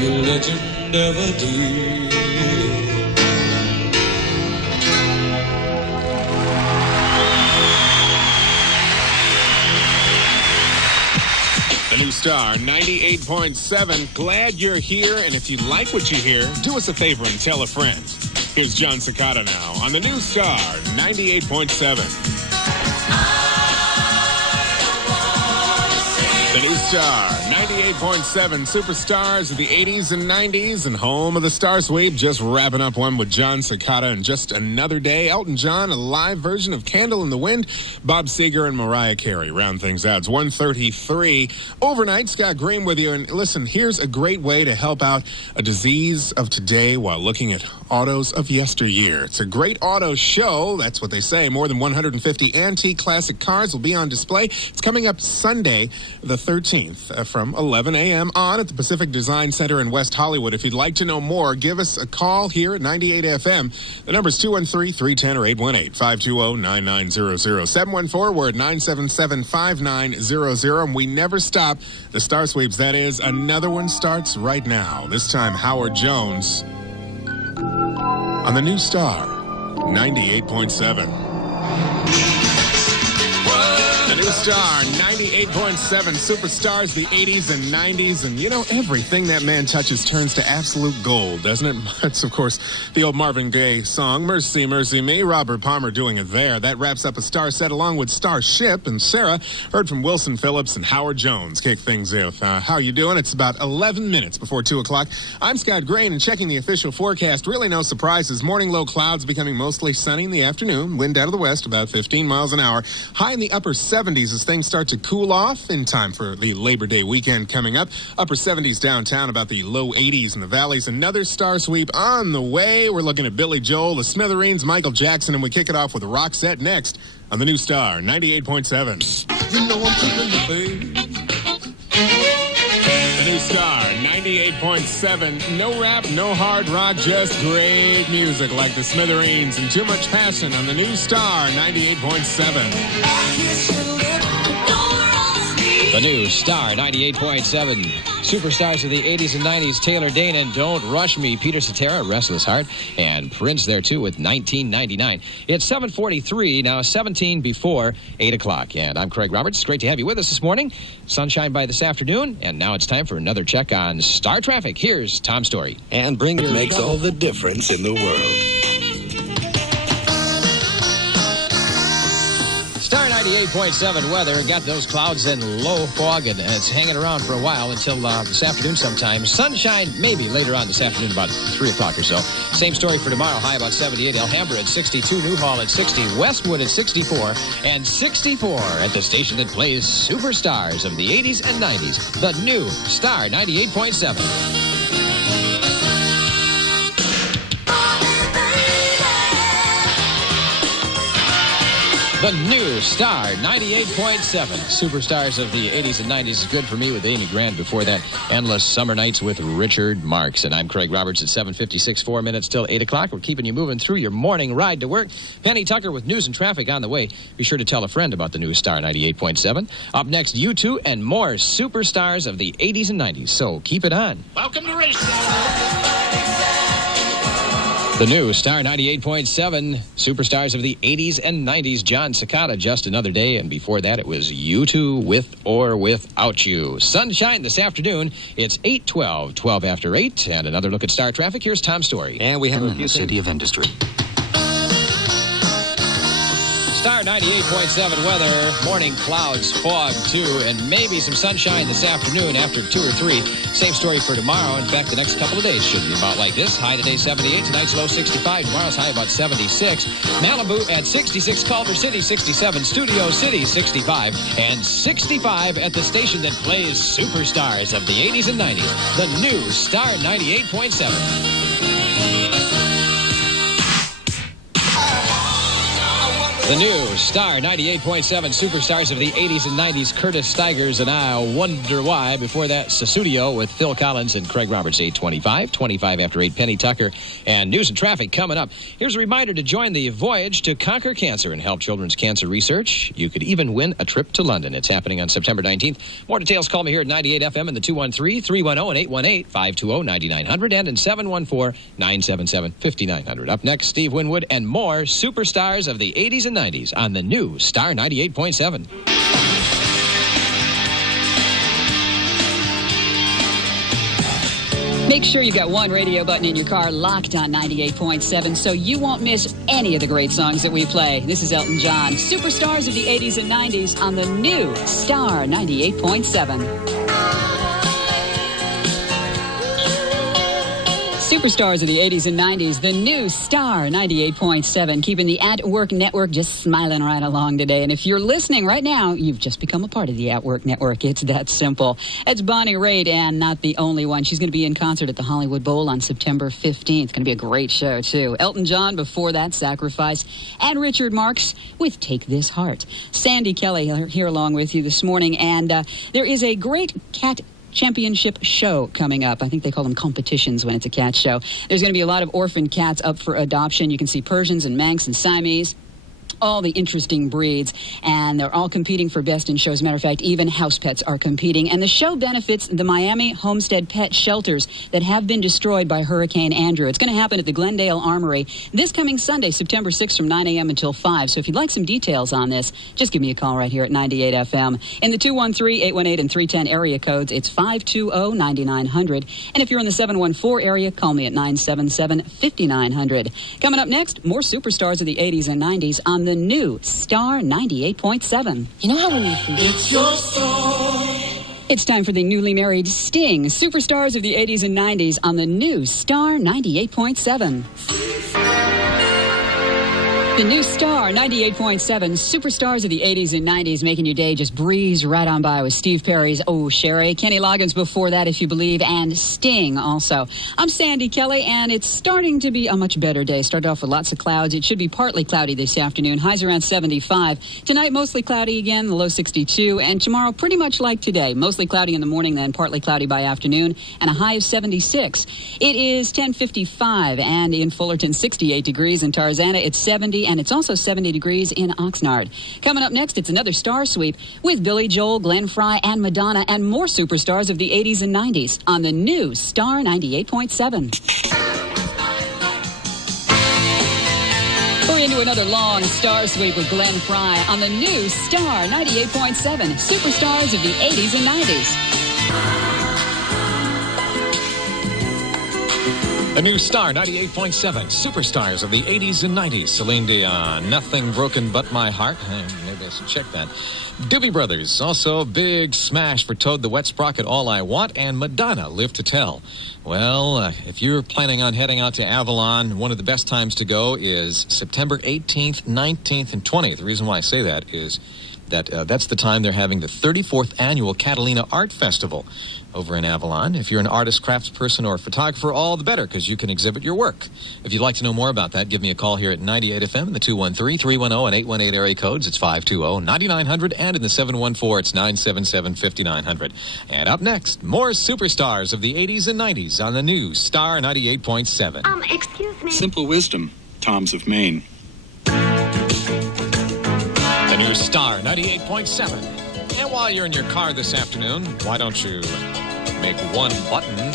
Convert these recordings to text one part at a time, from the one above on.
your legend ever did. The new Star 98.7. Glad you're here, and if you like what you hear, do us a favor and tell a friend. Here's John Cicada now on the new Star 98.7. The new Star 98.7, superstars of the 80s and 90s, and home of the Star Sweep. Just wrapping up one with John Cicada and Just Another Day. Elton John, a live version of Candle in the Wind. Bob Seger and Mariah Carey round things out. It's 1:33. Overnight, Scott Green with you. And listen, here's a great way to help out a disease of today while looking at autos of yesteryear. It's a great auto show. That's what they say. More than 150 antique classic cars will be on display. It's coming up Sunday, the 13th, from 11 a.m. on at the Pacific Design Center in West Hollywood. If you'd like to know more, give us a call here at 98 FM. The number's 213-310 or 818-520-9900. 714, we're at 977-5900. And we never stop the Star Sweeps. That is, another one starts right now. This time, Howard Jones on the new Star 98.7. The new Star 98.7, superstars, the 80s and 90s, and you know, everything that man touches turns to absolute gold, doesn't it? That's, of course, the old Marvin Gaye song, Mercy, Mercy Me. Robert Palmer doing it there. That wraps up a Star set along with Starship, and Sarah heard from Wilson Phillips and Howard Jones. Kick things off. How you doing? It's about 11 minutes before 2 o'clock. I'm Scott Grain, and checking the official forecast, really no surprises. Morning low clouds becoming mostly sunny in the afternoon. Wind out of the west, about 15 miles an hour. High in the upper 70s as things start to cool off in time for the Labor Day weekend coming up. Upper 70s downtown, about the low 80s in the valleys. Another Star Sweep on the way. We're looking at Billy Joel, the Smithereens, Michael Jackson, and we kick it off with a rock set next on the new Star 98.7. You know I'm feeling the bass. The new Star 98.7. No rap, no hard rock, just great music like the Smithereens and Too Much Passion on the new Star 98.7. The new Star 98.7. Superstars of the 80s and 90s, Taylor Dane and Don't Rush Me, Peter Cetera, Restless Heart, and Prince there too with 1999. It's 7:43, now 17 before 8 o'clock. And I'm Craig Roberts. It's great to have you with us this morning. Sunshine by this afternoon, and now it's time for another check on Star Traffic. Here's Tom Story. And bring it makes all the difference in the world. Star 98.7 weather. Got those clouds and low fog, and it's hanging around for a while until this afternoon sometime. Sunshine maybe later on this afternoon, about 3 o'clock or so. Same story for tomorrow. High about 78. Alhambra at 62. Newhall at 60. Westwood at 64. And 64 at the station that plays superstars of the 80s and 90s. The new Star 98.7. The new Star 98.7. Superstars of the 80s and 90s is good for me with Amy Grant. Before that, Endless Summer Nights with Richard Marx. And I'm Craig Roberts at 7:56, 4 minutes till 8 o'clock. We're keeping you moving through your morning ride to work. Penny Tucker with news and traffic on the way. Be sure to tell a friend about the new Star 98.7. Up next, U2 and more superstars of the 80s and 90s. So keep it on. Welcome to Radio. The new Star 98.7, superstars of the 80s and 90s, John Cicada, Just Another Day, and before that it was U2, With or Without You. Sunshine this afternoon, it's 8:12, 12 after 8, and another look at Star Traffic. Here's Tom Story. And we have a few city of industry. Star 98.7 weather, morning clouds, fog too, and maybe some sunshine this afternoon after 2 or 3. Same story for tomorrow. In fact, the next couple of days should be about like this. High today 78, tonight's low 65, tomorrow's high about 76. Malibu at 66, Culver City 67, Studio City 65, and 65 at the station that plays superstars of the 80s and 90s. The new Star 98.7. The new Star 98.7 superstars of the 80s and 90s, Curtis Stigers and I Wonder Why. Before that, Sussudio with Phil Collins and Craig Roberts, 8:25. 25 after 8, Penny Tucker. And news and traffic coming up. Here's a reminder to join the voyage to conquer cancer and help children's cancer research. You could even win a trip to London. It's happening on September 19th. More details, call me here at 98 FM in the 213-310 and 818-520-9900 and in 714-977-5900. Up next, Steve Winwood and more superstars of the 80s and 90s on the new Star 98.7. Make sure you've got one radio button in your car locked on 98.7 so you won't miss any of the great songs that we play. This is Elton John, superstars of the 80s and 90s on the new Star 98.7. Superstars of the 80s and 90s, the new Star 98.7, keeping the At Work Network just smiling right along today. And if you're listening right now, you've just become a part of the At Work Network. It's that simple. It's Bonnie Raitt, and not the only one. She's going to be in concert at the Hollywood Bowl on September 15th. Going to be a great show, too. Elton John, before that, Sacrifice, and Richard Marx with Take This Heart. Sandy Kelly here along with you this morning, and there is a great cat championship show coming up. I think they call them competitions when it's a cat show. There's going to be a lot of orphan cats up for adoption. You can see Persians and Manx and Siamese, all the interesting breeds, and they're all competing for best in shows. Matter of fact, even house pets are competing, and the show benefits the Miami Homestead Pet Shelters that have been destroyed by Hurricane Andrew. It's going to happen at the Glendale Armory this coming Sunday, September 6th from 9 a.m. until 5. So if you'd like some details on this, just give me a call right here at 98 FM. In the 213-818 and 310 area codes, it's 520-9900. And if you're in the 714 area, call me at 977-5900. Coming up next, more superstars of the 80s and 90s on the new Star 98.7. You know how when you forget It's your star. It's time for the newly married Sting, superstars of the 80s and 90s on the new Star 98.7. The new Star 98.7, superstars of the 80s and 90s, making your day just breeze right on by with Steve Perry's Oh Sherry, Kenny Loggins before that, If You Believe, and Sting also. I'm Sandy Kelly, and it's starting to be a much better day. Started off with lots of clouds. It should be partly cloudy this afternoon. Highs around 75. Tonight, mostly cloudy again, the low 62. And tomorrow, pretty much like today. Mostly cloudy in the morning, then partly cloudy by afternoon, and a high of 76. It is 10:55, and in Fullerton, 68 degrees. In Tarzana, it's 70. And it's also 70 degrees in Oxnard. Coming up next, it's another star sweep with Billy Joel, Glenn Frey, and Madonna, and more superstars of the 80s and 90s on the new Star 98.7. We're into another long star sweep with Glenn Frey on the new Star 98.7, superstars of the 80s and 90s. The new Star 98.7, superstars of the 80s and 90s. Celine Dion, Nothing Broken But My Heart. Maybe I should check that. Doobie Brothers, also a big smash for Toad the Wet Sprocket, All I Want, and Madonna, Live to Tell. Well, if you're planning on heading out to Avalon, one of the best times to go is September 18th, 19th, and 20th. The reason why I say that is that that's the time they're having the 34th annual Catalina Art Festival over in Avalon. If you're an artist, craftsperson, or photographer, all the better, because you can exhibit your work. If you'd like to know more about that, give me a call here at 98 FM in the 213-310 and 818 area codes. It's 520-9900, and in the 714, it's 977-5900. And up next, more superstars of the 80s and 90s on the new Star 98.7. excuse me. Simple wisdom, Toms of Maine. The new Star 98.7. And while you're in your car this afternoon, why don't you make one button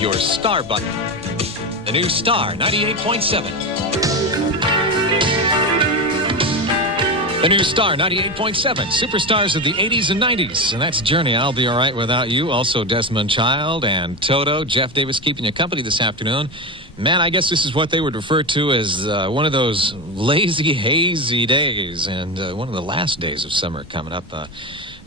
your star button? The new Star 98.7. The new Star 98.7, superstars of the 80s and 90s. And that's Journey, I'll Be All Right Without You. Also Desmond Child and Toto. Jeff Davis keeping you company this afternoon. Man, I guess this is what they would refer to as one of those lazy, hazy days. And one of the last days of summer coming up.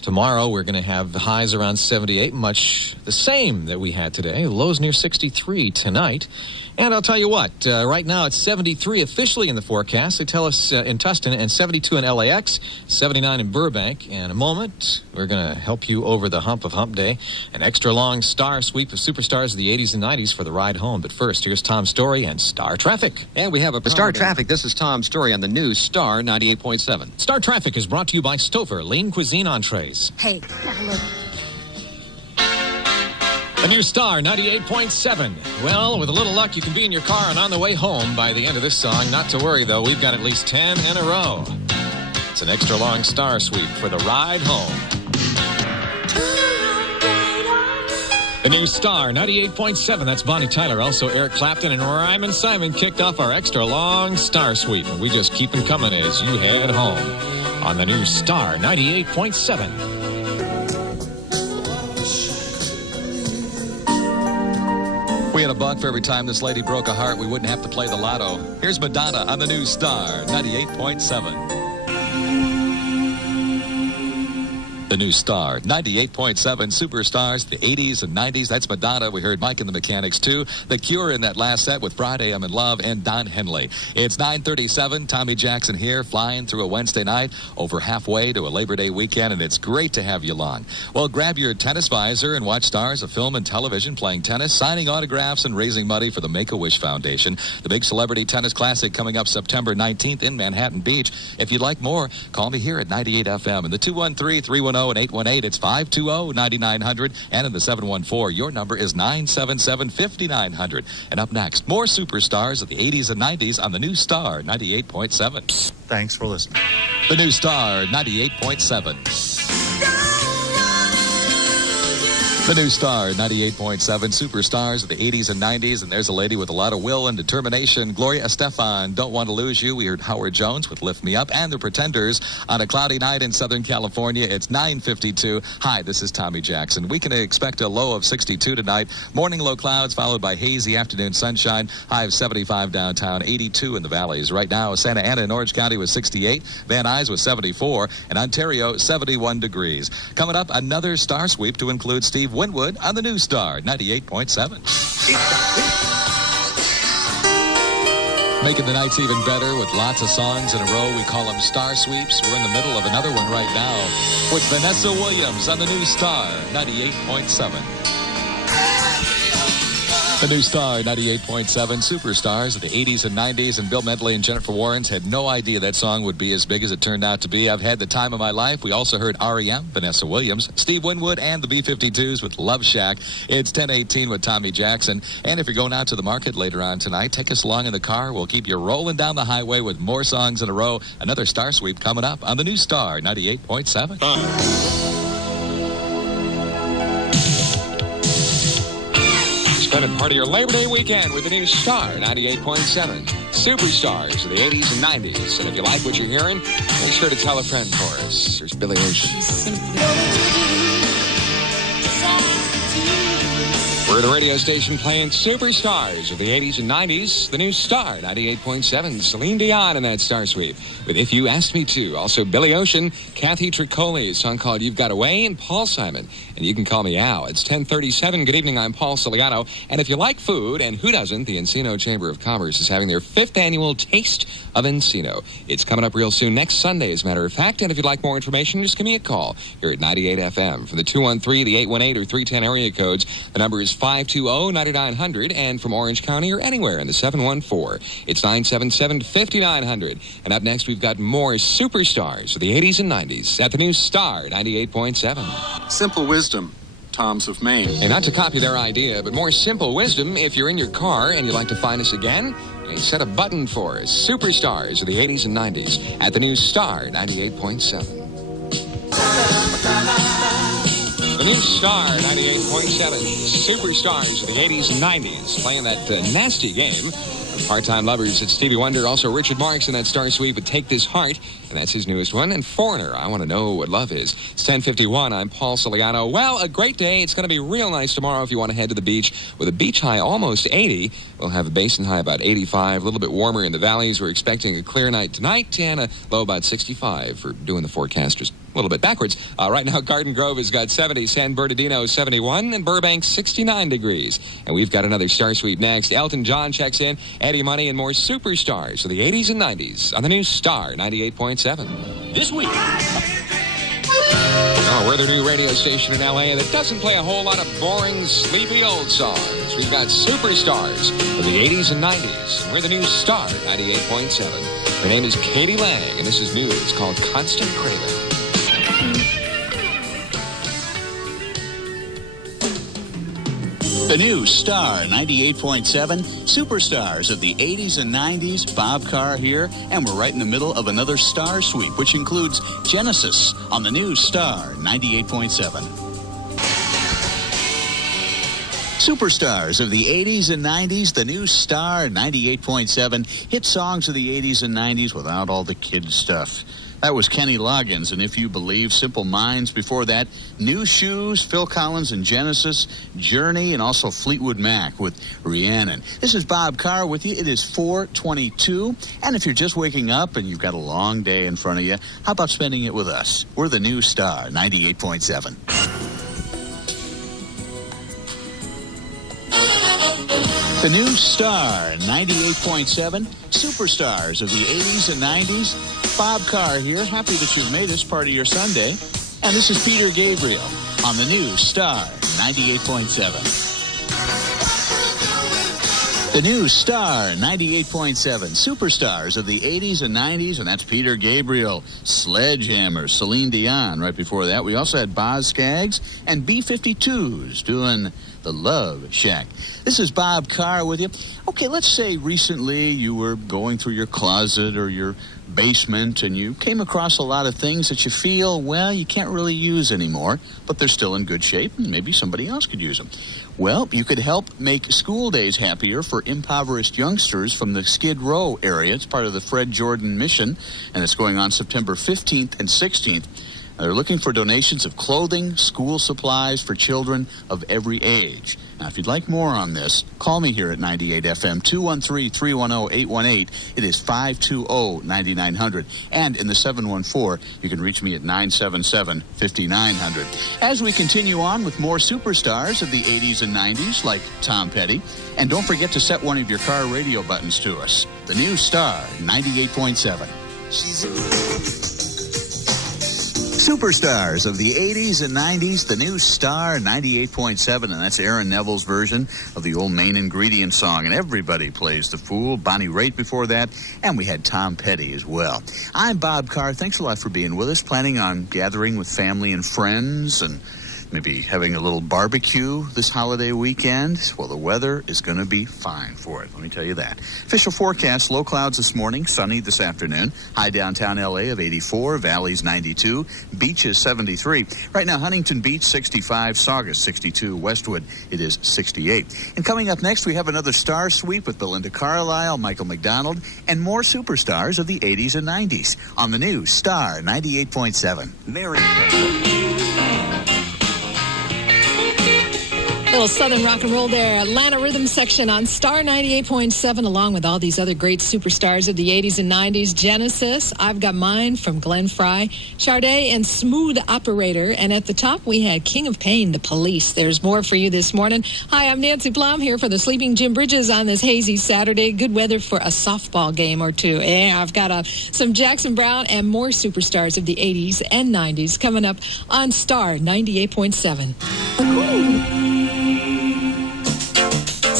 Tomorrow, we're going to have the highs around 78, much the same that we had today. Lows near 63 tonight. And I'll tell you what, right now it's 73 officially in the forecast. They tell us in Tustin, and 72 in LAX, 79 in Burbank. In a moment, we're going to help you over the hump of Hump Day. An extra long star sweep of superstars of the 80s and 90s for the ride home. But first, here's Tom's story and Star Traffic. And we have a Star Traffic. This is Tom's story on the new Star 98.7. Star Traffic is brought to you by Stouffer Lean Cuisine Entrees. Hey, now look. The new Star 98.7. Well, with a little luck, you can be in your car and on the way home by the end of this song. Not to worry, though. We've got at least 10 in a row. It's an extra long star sweep for the ride home. The new Star 98.7. That's Bonnie Tyler. Also, Eric Clapton and Ryman Simon kicked off our extra long star sweep. And we just keep them coming as you head home on the new Star 98.7. We had a buck for every time this lady broke a heart. We wouldn't have to play the lotto. Here's Madonna on the new Star 98.7. The new Star 98.7 superstars, the 80s and 90s. That's Madonna. We heard Mike and the Mechanics too. The Cure in that last set with Friday I'm in Love and Don Henley. It's 9:37. Tommy Jackson here, flying through a Wednesday night, over halfway to a Labor Day weekend, and it's great to have you along. Well, grab your tennis visor and watch stars of film and television playing tennis, signing autographs, and raising money for the Make-A-Wish Foundation. The big Celebrity Tennis Classic coming up September 19th in Manhattan Beach. If you'd like more, call me here at 98 FM. And the 213-310 and 818, it's 520-9900. And in the 714, your number is 977-5900. And up next, more superstars of the 80s and 90s on the new Star 98.7. Thanks for listening. The new Star 98.7. The new Star 98.7 superstars of the 80s and 90s. And there's a lady with a lot of will and determination. Gloria Estefan, Don't Want to Lose You. We heard Howard Jones with Lift Me Up. And the Pretenders on a cloudy night in Southern California. It's 9:52. Hi, this is Tommy Jackson. We can expect a low of 62 tonight. Morning low clouds followed by hazy afternoon sunshine. High of 75 downtown, 82 in the valleys. Right now, Santa Ana in Orange County was 68. Van Nuys was 74. And Ontario, 71 degrees. Coming up, another star sweep to include Steve Winwood on the new Star 98.7. Making the nights even better with lots of songs in a row. We call them star sweeps. We're in the middle of another one right now with Vanessa Williams on the new Star 98.7. The new Star 98.7 superstars of the 80s and 90s, and Bill Medley and Jennifer Warrens had no idea that song would be as big as it turned out to be. I've had the time of my life. We also heard R.E.M., Vanessa Williams, Steve Winwood, and the B-52s with Love Shack. It's 10:18 with Tommy Jackson. And if you're going out to the market later on tonight, take us along in the car. We'll keep you rolling down the highway with more songs in a row. Another star sweep coming up on the new Star 98.7. Spend a part of your Labor Day weekend with the new Star 98.7. Superstars of the 80s and 90s. And if you like what you're hearing, make sure to tell a friend for us. There's Billy Ocean. We're the radio station playing superstars of the 80s and 90s. The new Star 98.7. Celine Dion in that star sweep with If You Asked Me To. Also Billy Ocean, Kathy Tricoli, a song called You've Got Away, and Paul Simon. And you can call me Al. It's 10:37. Good evening. I'm Paul Ciliano. And if you like food, and who doesn't, the Encino Chamber of Commerce is having their 5th annual Taste of Encino. It's coming up real soon, next Sunday, as a matter of fact. And if you'd like more information, just give me a call here at 98 FM. For the 213, the 818, or 310 area codes, the number is 520-9900. And from Orange County or anywhere in the 714, it's 977-5900. And up next, we've got more superstars of the 80s and 90s at the new Star 98.7. Simple wisdom. Tom's of Maine. And not to copy their idea, but more simple wisdom. If you're in your car and you'd like to find us again, set a button for us. Superstars of the 80s and 90s at the new Star 98.7. The new Star 98.7. Superstars of the 80s and 90s playing that nasty game Part-Time Lovers, it's Stevie Wonder. Also, Richard Marx in that Star Suite with Take This Heart, and that's his newest one. And Foreigner, I Want to Know What Love Is. It's 10:51. I'm Paul Ciliano. Well, a great day. It's going to be real nice tomorrow if you want to head to the beach with a beach high almost 80. We'll have a basin high about 85, a little bit warmer in the valleys. We're expecting a clear night tonight and a low about 65 for doing the forecasters. A little bit backwards. Right now, Garden Grove has got 70, San Bernardino 71, and Burbank 69 degrees. And we've got another Star Suite next. Elton John checks in, Eddie Money, and more superstars of the 80s and 90s on the new Star 98.7. This week. We're the new radio station in L.A. that doesn't play a whole lot of boring, sleepy old songs. We've got superstars of the 80s and 90s. And we're the new Star 98.7. Her name is Katie Lang, and this is new. It's called Constant Craving. The new Star 98.7, superstars of the 80s and 90s. Bob Carr here, and we're right in the middle of another Star Suite, which includes Genesis on the new Star 98.7. Superstars of the 80s and 90s, the new Star 98.7, hit songs of the 80s and 90s without all the kid stuff. That was Kenny Loggins, and If You Believe, Simple Minds. Before that, New Shoes, Phil Collins and Genesis, Journey, and also Fleetwood Mac with Rhiannon. This is Bob Carr with you. It is 4:22, and if you're just waking up and you've got a long day in front of you, how about spending it with us? We're the new Star 98.7. The new Star 98.7, superstars of the 80s and 90s. Bob Carr here, happy that you've made us part of your Sunday. And this is Peter Gabriel on the new Star 98.7. The new Star 98.7, superstars of the 80s and 90s, and that's Peter Gabriel, Sledgehammer, Celine Dion. Right before that, we also had Boz Scaggs and B-52s doing the Love Shack. This is Bob Carr with you. Okay, let's say recently you were going through your closet or your basement and you came across a lot of things that you feel, well, you can't really use anymore, but they're still in good shape and maybe somebody else could use them. Well, you could help make school days happier for impoverished youngsters from the Skid Row area. It's part of the Fred Jordan mission, and it's going on September 15th and 16th. They're looking for donations of clothing, school supplies for children of every age. Now, if you'd like more on this, call me here at 98 FM, 213-310-818. It is 520-9900. And in the 714, you can reach me at 977-5900. As we continue on with more superstars of the 80s and 90s, like Tom Petty. And don't forget to set one of your car radio buttons to us. The new Star 98.7. Superstars of the 80s and 90s, the new Star 98.7, and that's Aaron Neville's version of the old Main Ingredient song. And everybody plays the fool. Bonnie Raitt before that, and we had Tom Petty as well. I'm Bob Carr. Thanks a lot for being with us. Planning on gathering with family and friends and maybe having a little barbecue this holiday weekend. Well, the weather is going to be fine for it, let me tell you that. Official forecast, low clouds this morning, sunny this afternoon. High downtown L.A. of 84, Valleys 92, Beaches 73. Right now, Huntington Beach 65, Saugus 62, Westwood it is 68. And coming up next, we have another Star Sweep with Belinda Carlisle, Michael McDonald, and more superstars of the 80s and 90s on the new Star 98.7. Merry little Southern rock and roll there. Atlanta Rhythm section on Star 98.7, along with all these other great superstars of the 80s and 90s. Genesis, I've Got Mine from Glenn Frey, Sade, and Smooth Operator. And at the top, we had King of Pain, The Police. There's more for you this morning. Hi, I'm Nancy Blum here for the Sleeping Jim Bridges on this hazy Saturday. Good weather for a softball game or two. Yeah, I've got some Jackson Browne and more superstars of the 80s and 90s coming up on Star 98.7.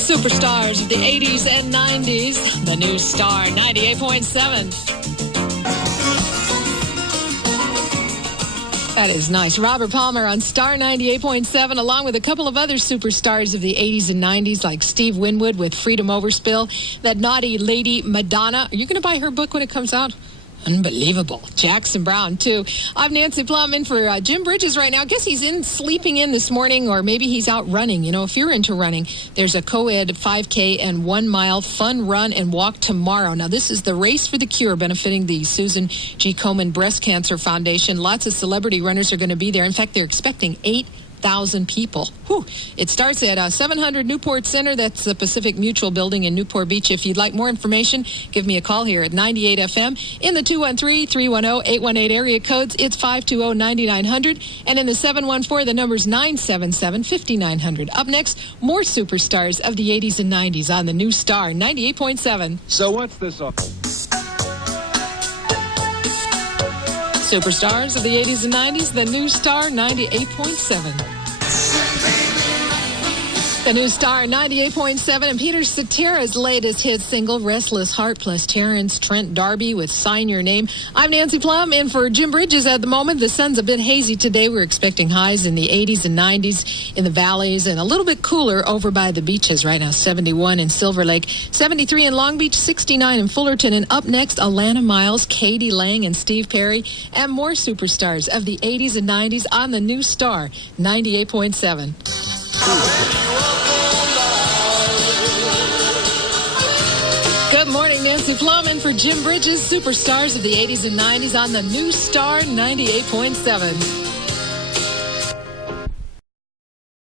Superstars of the 80s and 90s, the new Star 98.7. That is nice. Robert Palmer on Star 98.7, along with a couple of other superstars of the 80s and 90s, like Steve Winwood with Freedom Overspill, that naughty lady Madonna. Are you going to buy her book when it comes out? Unbelievable. Jackson Brown, too. I'm Nancy Blum in for Jim Bridges right now. I guess he's sleeping in this morning, or maybe he's out running. You know, if you're into running, there's a co-ed 5K and 1 mile fun run and walk tomorrow. Now, this is the Race for the Cure, benefiting the Susan G. Komen Breast Cancer Foundation. Lots of celebrity runners are going to be there. In fact, they're expecting 8,000 people. Whew. It starts at 700 Newport Center. That's the Pacific Mutual Building in Newport Beach. If you'd like more information, give me a call here at 98 FM in the 213-310-818 area codes. It's 520-9900. And in the 714, the number's 977-5900. Up next, more superstars of the 80s and 90s on the new Star 98.7. So what's this all? Superstars of the 80s and 90s, the new Star 98.7. The new Star 98.7, and Peter Cetera's latest hit single, Restless Heart, plus Terrence Trent D'Arby with Sign Your Name. I'm Nancy Plum, in for Jim Bridges at the moment. The sun's a bit hazy today. We're expecting highs in the 80s and 90s in the valleys, and a little bit cooler over by the beaches right now. 71 in Silver Lake, 73 in Long Beach, 69 in Fullerton. And up next, Alana Miles, Katie Lang, and Steve Perry, and more superstars of the 80s and 90s on the new Star 98.7. Good morning, Nancy Plum in for Jim Bridges, superstars of the 80s and 90s on the new Star 98.7.